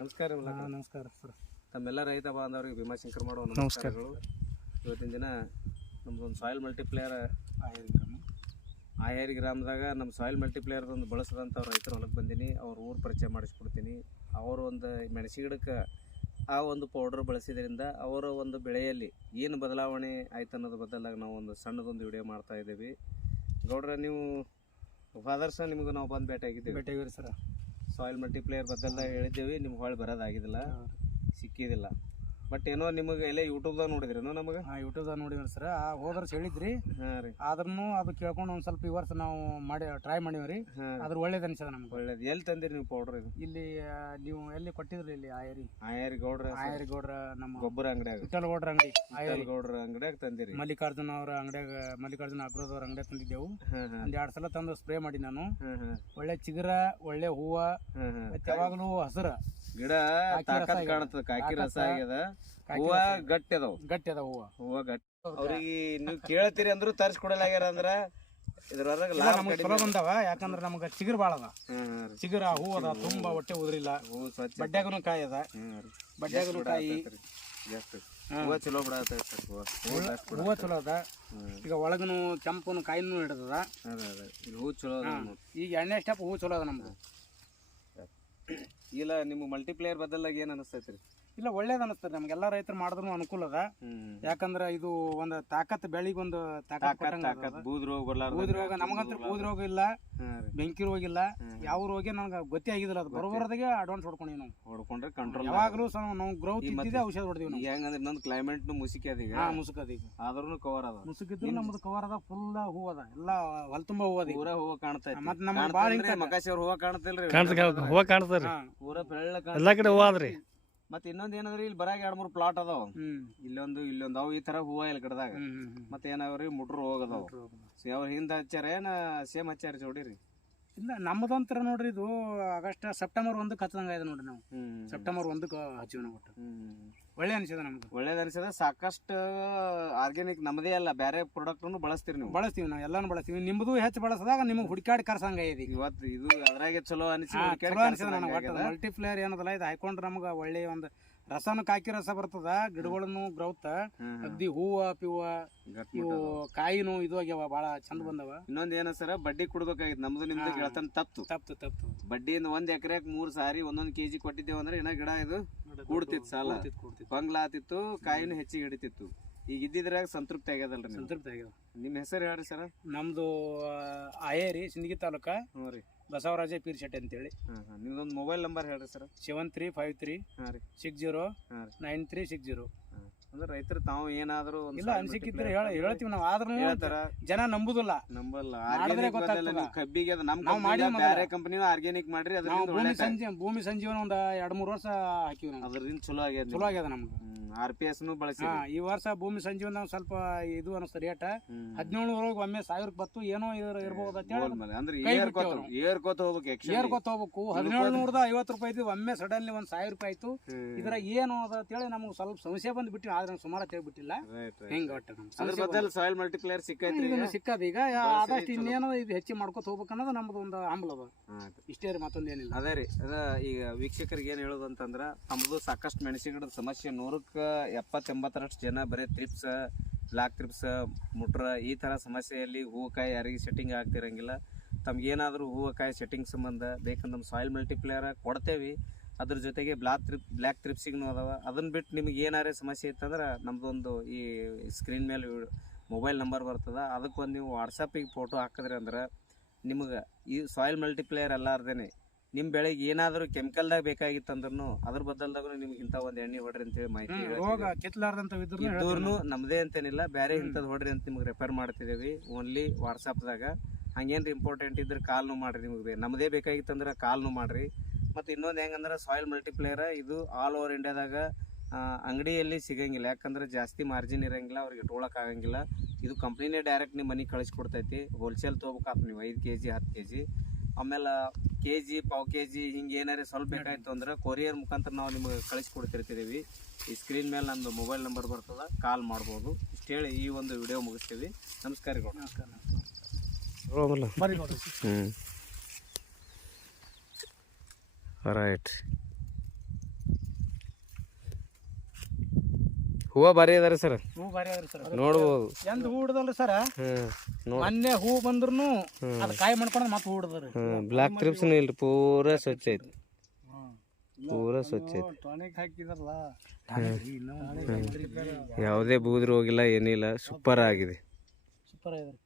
ನಮಸ್ಕಾರ. ಹಾಂ ನಮಸ್ಕಾರ ಸರ್. ತಮ್ಮೆಲ್ಲ ರೈತ ಬಾಂಧವರಿಗೆ ಭೀಮಾಶಂಕರ್ ಮಾಡುವ ನಮಸ್ಕಾರ. ನಮಸ್ಕಾರಗಳು ಇವತ್ತಿನ ದಿನ ನಮ್ಗೊಂದು ಸಾಯಿಲ್ ಮಲ್ಟಿಪ್ಲೇಯರ್ ಆಯೇರಿ ಗ್ರಾಮದಾಗ ನಮ್ಮ ಸಾಯಿಲ್ ಮಲ್ಟಿಪ್ಲೇಯರ್ ಒಂದು ಬಳಸದಂಥ ರೈತರು ಹೊಲಕ್ಕೆ ಬಂದೀನಿ. ಅವ್ರ ಊರು ಪರಿಚಯ ಮಾಡಿಸ್ಕೊಡ್ತೀನಿ. ಅವರು ಒಂದು ಮೆಣಸಿ ಗಿಡಕ್ಕೆ ಆ ಒಂದು ಪೌಡ್ರ್ ಬಳಸಿದ್ರಿಂದ ಅವರ ಒಂದು ಬೆಳೆಯಲ್ಲಿ ಏನು ಬದಲಾವಣೆ ಆಯ್ತು ಅನ್ನೋದ್ರ ಬದಲಾಗಿ ನಾವು ಒಂದು ಸಣ್ಣದೊಂದು ವಿಡಿಯೋ ಮಾಡ್ತಾ ಇದ್ದೀವಿ. ಗೌಡ್ರ ನೀವು ಫಾದರ್ಸ ನಿಮ್ಗೆ ನಾವು ಬಂದು ಭೇಟಿಯಾಗಿದ್ದೀವಿ. ಭೇಟಿಯಾಗಿರಿ ಸರ್. ಸಾಯಿಲ್ ಮಲ್ಟಿಪ್ಲೇಯರ್ ಬದಲ್ದಾಗ ಹೇಳಿದ್ದೇವೆ ನಿಮ್ಗೆ ಹೊಳೆ ಬರೋದಾಗಿದಿಲ್ಲ ಸಿಕ್ಕಿದಿಲ್ಲ. ಬಟ್ ಏನೋ ನಿಮಗೆ ಎಲ್ಲ ಯೂಟ್ಯೂಬ್ದಾಗ ನೋಡಿದ್ರೇನೋ ನಮಗೆ? ಹಾಂ ಯೂಟ್ಯೂಬ್ದಾಗ ನೋಡಿವ್ರಿ ಸರ್. ಆ ಹೋದ ವರ್ಷ ಹೇಳಿದ್ರಿ. ಹಾಂ ರೀ. ಆದ್ರೂ ಅದು ಕೇಳ್ಕೊಂಡು ಒಂದ್ ಸ್ವಲ್ಪ ಈ ವರ್ಷ ನಾವು ಮಾಡಿ ಟ್ರೈ ಮಾಡಿವ್ ರೀ. ಅದ್ರ ಒಳ್ಳೇದು ಅನ್ಸದ ನಮ್ಗೆ. ಒಳ್ಳೇದು. ಎಲ್ಲಿ ತಂದಿರಿ ನೀವು ಪೌಡರ್ ಇದು? ಇಲ್ಲಿ ನೀವು ಎಲ್ಲಿ ಕೊಟ್ಟಿದ್ರಿ ಇಲ್ಲಿ ಆಯರಿ? ಆಯರಿ ಗೌಡ್ರ ಆಯರಿ ಗೌಡ್ರ ನಮ್ಮ ಗೊಬ್ಬರ ಅಂಗಡಿಯಾಗ. ವಿಠಲ್ ಗೌಡ್ರ ಅಂಗಡಿ ಆಯರಿ. ಗೌಡ್ರ ಅಂಗಡಿಯಾಗ ತಂದಿರಿ. ಮಲ್ಲಿಕಾರ್ಜುನ ಅವ್ರ ಅಂಗಡಿಯಾಗ ಮಲ್ಲಿಕಾರ್ಜುನ ಅವ್ರ ಅಂಗಡಿಯಾಗ ತಂದಿದ್ದೆವು. ಒಂದ್ ಎರಡ್ ಸಲ ತಂದು ಸ್ಪ್ರೇ ಮಾಡಿ ನಾನು. ಒಳ್ಳೆ ಚಿಗುರ ಒಳ್ಳೆ ಹೂವ ಯಾವಾಗಲೂ ಹಸಿರ. ಗಿಡ ತಾಕತ್. ಕಾಣ್ತದ ಕಾಕಿ ರಸ ಆಗ್ಯದ. ಹೂವ ಗಟ್ಟಿ ಅದಾವ. ಗಟ್ಟಿ ಅದಾವ ಹೂವ. ಹೂವ ಗಟ್ಟಿ. ಅವ್ರಿಗೆ ನೀವು ಕೇಳ್ತೀರಿ ಅಂದ್ರು ತರಿಸ್ಕೊಡಲಾಗ್ಯಾರ ಅಂದ್ರ ಇದ್ರೊಳಗ ಲಾಭ ನಮ್ಗೆ ಚಲೋ ಬಂದಾವ ಯಾಕಂದ್ರ ನಮ್ಗೆ ಚಿಗುರ್ ಭಾಳ ಅದ. ಚಿಗುರ ಹೂ ಅದ ತುಂಬಾ ಹೊಟ್ಟೆ ಉದ್ರಿಲ್ಲ. ಹೂ ಸ್ವಚ್ಛ ಬಡ್ಡ್ಯಾಗನು ಕಾಯಿ ಅದ. ಬಡ್ಡ್ಯಾಗನು ಕಾಯಿ. ಜಾಸ್ತಿ. ಹೂವ ಚಲೋ ಬಿಡತ್ತ ಹೂವ. ಚಲೋ ಅದ. ಈಗ ಒಳಗನು ಕೆಂಪನು ಕಾಯಿನು ಹಿಡಿದದ. ಹೂ ಚಲೋ ಅದ. ಈಗ ಎಣ್ಣೆ ಸ್ಟೆಪ್ ಹೂ ಚಲೋ ಅದ ನಮ್ದು. ಇಲ್ಲ ನಿಮ್ಗೆ ಮಲ್ಟಿಪ್ಲೇಯರ್ ಬದಲಾಗಿ ಏನು ಅನಿಸ್ತೈತ್ರಿ? ಇಲ್ಲ ಒಳ್ಳೇದು ಅನಿಸ್ತದೆ ನಮ್ಗೆಲ್ಲ ರೈತರು ಮಾಡಿದ್ರು ಅನುಕೂಲ ಅದ. ಯಾಕಂದ್ರೆ ಇದು ಒಂದು ತಾಕತ್ ಬೆಳಿಗೊಂದು ತಾಕತ್. ಬೂದ್ ರೋಗ ಬರ್ಲಾರ್ದ ಬೂದಿ ರೋಗ ನಮಗಂತೂ ಬೂದ್ ರೋಗ. ಇಲ್ಲ ಬೆಂಕಿ ರೋಗ ಇಲ್ಲ ಯಾವ ರೋಗ ನನಗೆ ಗೊತ್ತೇ ಆಗಿದಿಲ್ಲ. ಅದು ಬರೋಬರದಾಗೆ ಅಡ್ವಾನ್ಸ್ ಹೊಡ್ಕೊಂಡಿ ನಾವು. ಹೊಡ್ಕೊಂಡ್ರೆ ಕಂಟ್ರೋಲ್ ಯಾವಾಗಲೂ ಸಹ ನಾವು ಗ್ರೌತ್ ಇದ್ದಿದ್ದೆ ಔಷಧ ಹೊಡ್ದೀವಿ ನಾವು. ಹೆಂಗಂದ್ರೆ ಇನ್ನೊಂದು ಕ್ಲೈಮೇಟ್ ಮುಸುಕಿ ಅದ ಈಗ. ಹಾ ಮುಸುಕದ ಈಗ. ಆದ್ರೂ ಕವರ್ ಅದ. ಮುಸುಕಿದ್ರು ನಮ್ದು ಕವರ್ ಅದ ಫುಲ್ ಹೂ ಅದ. ಎಲ್ಲ ಹೊಲ ತುಂಬಾ ಹೂ ಅದ. ಪೂರ ಹೂವ ಕಾಣ್ತೈತಿ ಮತ್ತೆ ನಮ್ಮ ಬಾಳ ಮಕಾಶಿ ಅವ್ರ ಹೂವ ಕಾಣ್ತಿಲ್ರಿ. ಕಾಣ್ತ ಹೂವ ಕಾಣ್ತಾರ ಎಲ್ಲಾ ಕಡೆ ಹೂವ ಅದ್ರಿ ಮತ್ತೆ ಇನ್ನೊಂದ್ ಏನಾದ್ರೂ ಇಲ್ಲಿ ಬರಾಗ ಎರಡ್ ಮೂರ್ ಪ್ಲಾಟ್ ಅದಾವ. ಇಲ್ಲೊಂದು ಇಲ್ಲೊಂದು ಅವು ಈ ತರ ಹೂವ ಇಲ್ಲಿ ಕಡದಾಗ ಮತ್ತ ಏನಾವ್ರಿ ಮುಟ್ರು ಹೋಗದಾವ. ಅವ್ರ ಹಿಂದ ಹಚ್ಚಾರ ಏನ ಸೇಮ್ ಹಚ್ಚಾರ ಜೋಡಿರಿ. ಇಲ್ಲ ನಮ್ಮದಂತರ ನೋಡ್ರಿ ಇದು ಆಗಸ್ಟ್ ಸೆಪ್ಟೆಂಬರ್ ಒಂದಕ್ಕೆ ಹಚ್ಚದಂಗ ಇದೆ ನೋಡ್ರಿ ನಾವು. ಸೆಪ್ಟೆಂಬರ್ ಒಂದಕ್ಕೆ ಹಚ್ಚಿವಿ ನಾವು ಒಟ್ಟು. ಒಳ್ಳೆ ಅನಿಸಿದೆ ನಮ್ಗೆ ಒಳ್ಳೇದು ಅನಿಸಿದ ಸಾಕಷ್ಟು ಆರ್ಗ್ಯಾನಿಕ್ ನಮ್ಮದೇ ಅಲ್ಲ ಬೇರೆ ಪ್ರಾಡಕ್ಟ್ ಬಳಸ್ತೀರಿ ನೀವು. ಬಳಸ್ತೀವಿ ನಾವು ಎಲ್ಲಾನು ಬಳಸ್ತೀವಿ. ನಿಮ್ಮದು ಹೆಚ್ಚು ಬಳಸದಾಗ ನಿಮ್ಗೆ ಹುಡುಕಾಡಿ ಕರ್ಸಂಗ ಇದೆ ಇವತ್ತು ಇದು ಅದ್ರಾಗೆ ಚಲೋ ಅನಿಸಿ ಹಾ, ಹುಡ್ಕ್ಯಾಡ್ ಚಲೋ ಅನ್ಸಿದೆ ನನಗೆ. ಮಲ್ಟಿಪ್ಲೇಯರ್ ಏನದಲ್ಲ ಇದು ಹಾಕೊಂಡ್ರೆ ನಮ್ಗೆ ಒಳ್ಳೆ ಒಂದು ರಸನು ಕಾಕಿ ರಸ ಬರ್ತದ ಗಿಡಗಳನ್ನು ಗ್ರೌತ್. ಅಗ್ದಿ ಹೂವ ಪಿವ ಗಟ್ಟ್ ಇವು ಕಾಯಿನು ಇದು ಆಗ್ಯಾವ ಭಾಳ ಚಂದ ಬಂದವ. ಇನ್ನೊಂದ್ ಏನ ಸರ ಬಡ್ಡಿ ಕೊಡ್ಬೇಕಾಗಿತ್ತು ನಮ್ದು ನಿಮ್ದು. ಗೆಳತನ ತಪ್ಪು. ತಪ್ಪು ತಪ್ಪು. ಬಡ್ಡಿಯಿಂದ ಒಂದ್ ಎಕರೆಕ್ ಮೂರ್ ಸಾರಿ ಒಂದೊಂದ್ ಕೆಜಿ ಕೊಟ್ಟಿದ್ದೇವೆ ಅಂದ್ರೆ ಇನ್ನ ಗಿಡ ಇದು ಕೂಡ್ತಿತ್ತು ಸಾಲ. ಕೂಡ್ತಿತ್ತು, ಆತಿತ್ತು ಬಂಗ್ಲಾತಿತ್ತು ಕಾಯಿನೂ ಹೆಚ್ಚಿಗೆ ಹಿಡಿತಿತ್ತು. ಈಗ ಇದ್ದಿದ್ರಾಗ ಸಂತೃಪ್ತಿ ಆಗ್ಯದಲ್ರಿ ಸಂತೃಪ್ತಿ ಆಗ್ಯದ ನಿಮ್ ಹೆಸರು ಹೇಳ್ರಿ ಸರ? ನಮ್ದು ಆಯೇರಿ ಸಿಂದಗಿ ತಾಲೂಕಾ. ಹ್ಞೂ ರೀ. ಬಸವರಾಜ ಪೀರ್ಶೆಟ್ಟಿ ಅಂತೇಳಿ. ಹೇಳಿ ಹಾಂ. ನಿಮ್ದೊಂದು ಮೊಬೈಲ್ ನಂಬರ್ ಹೇಳ್ರಿ sir. Seven three five three ಹಾಂ ರೀ. Six zero nine three six zero ಹಾಂ. ಅಂದ್ರೆ ರೈತರು ತಾವು ಏನಾದ್ರು ಒಂದು ಇಲ್ಲ ಅನ್ಸಿಕ್ಕಿದ್ರೆ ಹೇಳ ಹೇಳ್ತೀವಿ ನಾವು. ಆದ್ರೂ ಹೇಳ್ತಾರ? ಜನ ನಂಬುದಿಲ್ಲ. ನಂಬಲ್ಲ. ಆದ್ರೆ ಆರ್ಗ್ಯಾನಿಕ್ ಗೊತ್ತಾಗ್ತದ. ನೀವು ಕಬ್ಬಿಗೆ ಅದು ನಮ್ಮ ನಾವು ಕಂಪನಿ ಮಾಡಿ ಬೇರೆ ಕಂಪನಿನ ಆರ್ಗ್ಯಾನಿಕ್ ಮಾಡ್ರಿ ನಾವು ಅದರಿಂದ ಭೂಮಿ ಒಳ್ಳೆ ಸಂಜೀವ ಭೂಮಿ ಸಂಜೀವನ ಒಂದ್ ಎರಡ್ ಮೂರ್ ವರ್ಷ ಹಾಕಿವಿ ನಾವು. ಅದರಿಂದ ಚಲೋ ಆಗ್ಯದ ಚಲೋ ಆಗ್ಯದ ನಮ್ಗೆ. ಆರ್ ಪಿ ಎಸ್ನು ಬಳಸಿ ಹಾ ಈ ವರ್ಷ ಭೂಮಿ ಸಂಜೀವನ ನಾವು ಸ್ವಲ್ಪ ಇದು ಅನಿಸ್ತ ರೇಟ್ ಹ್ಮ್. ಹದಿನೇಳು ಒಳಗೆ ಒಮ್ಮೆ ಸಾವಿರಕ್ಕೆ ಬತ್ತು ಏನೋ ಇದ್ರ ಇರ್ಬೋದು ಅಂತ ಹೇಳಿ ಅಂದ್ರೆ ಕೈ ಏರ್ ಕೋತ ಬಿಟ್ಟವ್ರು. ಏರ್ ಕೋತ ಹೋಗ್ಬೇಕು actually. ಏರ್ ಗೊತ್ತ ಹೋಗ್ಬೇಕು. ಹದಿನೇಳು ನೂರದ ಐವತ್ತು ರೂಪಾಯಿ ಇದ್ದು ಒಮ್ಮೆ ಸಡನ್ಲಿ ಒಂದ್ ಸಾವಿರ ರೂಪಾಯಿ ಆಯ್ತು. ಹ್ಮ್. ಇದ್ರ ಏನು ಅದ ಅಂತೇಳಿ ನಮ್ಗೆ ಸ್ವಲ್ಪ ಸಮಸ್ಯೆ ಬಂದು ಬಿಟ್ಟು ಆದ್ರೆ ಸುಮಾರು right. ಹೆಂಗ ಒಟ್ಟು ನಮ್ಗೆ ಅದ್ರ ಬದಲು ಸಾಯಿಲ್ ಮಲ್ಟಿಪ್ಲೇಯರ್ ಸಿಕ್ಕೈತಿ ಇದನ್ನು ಸಿಕ್ಕದ ಈಗ. ಆದಷ್ಟು ಇನ್ನೇನು ಇದು ಹೆಚ್ಚು ಮಾಡ್ಕೊತ ಹೋಗ್ಬೇಕು ಅನ್ನೋದು ನಮ್ದು ಒಂದು ಆಮ್ಲ ಅದ. ಇಷ್ಟೇ ರೀ ಮತ್ತೊಂದು ಏನಿಲ್ಲ ಅದೇ ರೀ ಅದ ಈಗ ವೀಕ್ಷಕರಿಗೆ ಏನು ಹೇಳೋದು ಅಂತಂದ್ರೆ ತಮ್ಮದು ಸಾಕಷ್ಟು ಮೆಣಸಿನ ಗಿಡದ ಸಮಸ್ಯೆ ನೂರಕ್ಕೆ ಎಪ್ಪತ್ತೆಂಬತ್ತರಷ್ಟು ಜನ ಬರೀ ತ್ರಿಪ್ಸ್ ಬ್ಲಾಕ್ ತ್ರಿಪ್ಸ್ ಮುಟ್ರ ಈ ಥರ ಸಮಸ್ಯೆಯಲ್ಲಿ ಹೂವಕಾಯಿ ಯಾರಿಗೆ ಸೆಟ್ಟಿಂಗ್ ಆಗ್ತಿರಂಗಿಲ್ಲ. ತಮ್ಗೇನಾದರೂ ಹೂವಕಾಯಿ ಸೆಟ್ಟಿಂಗ್ ಸಂಬಂಧ ಬೇಕಂದ್ರೆ ನಮ್ಮ ಸಾಯಿಲ್ ಮಲ್ಟಿಪ್ಲೇಯರ್ ಕೊಡ್ತೇವೆ. ಅದ್ರ ಜೊತೆಗೆ ಬ್ಲಾಕ್ ತ್ರಿಪ್ ಬ್ಲ್ಯಾಕ್ ತ್ರಿಪ್ಸಿಗ್ನು ಅದಾವ. ಅದನ್ನ ಬಿಟ್ಟು ನಿಮ್ಗೆ ಏನಾರೇ ಸಮಸ್ಯೆ ಇತ್ತಂದ್ರೆ ನಮ್ದೊಂದು ಈ ಸ್ಕ್ರೀನ್ ಮೇಲೆ ಮೊಬೈಲ್ ನಂಬರ್ ಬರ್ತದ. ಅದಕ್ಕೊಂದು ನೀವು ವಾಟ್ಸಪ್ಪಿಗೆ ಫೋಟೋ ಹಾಕಿದ್ರಿ ಅಂದ್ರೆ ನಿಮ್ಗೆ ಈ ಸಾಯಿಲ್ ಮಲ್ಟಿಪ್ಲೇಯರ್ ಅಲ್ಲಾರ್ದೇನೆ ನಿಮ್ಮ ಬೆಳೆಗೆ ಏನಾದರೂ ಕೆಮಿಕಲ್ದಾಗ ಬೇಕಾಗಿತ್ತಂದ್ರೂ ಅದ್ರ ಬದಲ್ದಾಗ ನಿಮ್ಗೆ ಇಂಥ ಒಂದು ಎಣ್ಣೆ ಹೊಡ್ರಿ ಅಂತೇಳಿ ಮಾಹಿತಿ ಇದ್ರು ನಮ್ದೇ ಅಂತೇನಿಲ್ಲ ಬೇರೆ ಇಂಥದ್ದು ಹೊಡ್ರಿ ಅಂತ ನಿಮ್ಗೆ ರೆಫರ್ ಮಾಡ್ತಿದ್ದೀವಿ ಓನ್ಲಿ ವಾಟ್ಸಪ್ದಾಗ ಹಂಗೇನ್ರಿ ಇಂಪಾರ್ಟೆಂಟ್ ಇದ್ರೆ ಕಾಲ್ನು ಮಾಡಿರಿ ನಿಮಗೆ. ನಮ್ಮದೇ ಬೇಕಾಗಿತ್ತಂದ್ರೆ ಕಾಲ್ನು ಮಾಡ್ರಿ. ಮತ್ತು ಇನ್ನೊಂದು ಹೆಂಗಂದ್ರೆ ಸಾಯಿಲ್ ಮಲ್ಟಿಪ್ಲೇಯರ್ ಇದು ಆಲ್ ಓವರ್ ಇಂಡಿಯಾದಾಗ ಅಂಗಡಿಯಲ್ಲಿ ಸಿಗಂಗಿಲ್ಲ. ಯಾಕಂದ್ರೆ ಜಾಸ್ತಿ ಮಾರ್ಜಿನ್ ಇರಂಗಿಲ್ಲ ಅವ್ರಿಗೆ ಇಟ್ಕೊಳಕ್ ಆಗಂಗಿಲ್ಲ. ಇದು ಕಂಪ್ನಿನೇ ಡೈರೆಕ್ಟ್ ನಿಮ್ಮ ಮನೆಗೆ ಕಳಿಸ್ಕೊಡ್ತೈತಿ. ಹೋಲ್ಸೇಲ್ ತೊಗೋಬೇಕಾತ್ ನೀವು ಐದು ಕೆ ಜಿ ಹತ್ತು ಕೆ ಜಿ ಆಮೇಲೆ ಕೆ ಜಿ ಪಾವು ಕೆ ಜಿ ಹಿಂಗೆ ಏನಾರೇ ಸ್ವಲ್ಪ ಬೇಕಾಯ್ತು ಅಂದ್ರೆ ಕೊರಿಯರ್ ಮುಖಾಂತರ ನಾವು ನಿಮಗೆ ಕಳಿಸ್ಕೊಡ್ತಿರ್ತೀವಿ ಈ ಸ್ಕ್ರೀನ್ ಮೇಲೆ ನಂದು ಮೊಬೈಲ್ ನಂಬರ್ ಬರ್ತದೆ ಕಾಲ್ ಮಾಡ್ಬೋದು. ಇಷ್ಟು ಹೇಳಿ ಈ ಒಂದು ವಿಡಿಯೋ ಮುಗಿಸ್ತೀವಿ. ನಮಸ್ಕಾರ ಗೌಡ ರೈಟ್ ಹೂವ ಭಾರಿ ಅದಾರ ಸರ್. ಹೂ ಸರ್. ನೋಡ್ಬೋದು. ಎಂದ ಹೂ ಹಿಡ್ದಲ್ರಿ ಸರ್? ಮೊನ್ನೆ ಹೂ ಬಂದ್ರು ಅದು ಕಾಯಿ ಮಾಡ್ಕೊಂಡು ಮತ್ತೆ ಹೂ ಬ್ಲಾಕ್ ಟ್ರಿಪ್ಸ್ ಇಲ್ರಿ ಪೂರ ಸ್ವಚ್ಛ ಐತಿ. ಪೂರ ಸ್ವಚ್ಛ ಐತಿ. ಟಾನಿಕ್ ಯಾವುದೇ ಬೂದ್ರು ಹೋಗಿಲ್ಲ ಏನಿಲ್ಲ ಸೂಪರ್ ಆಗಿದೆ. ಸೂಪರ್ ಆಗಿದೆ.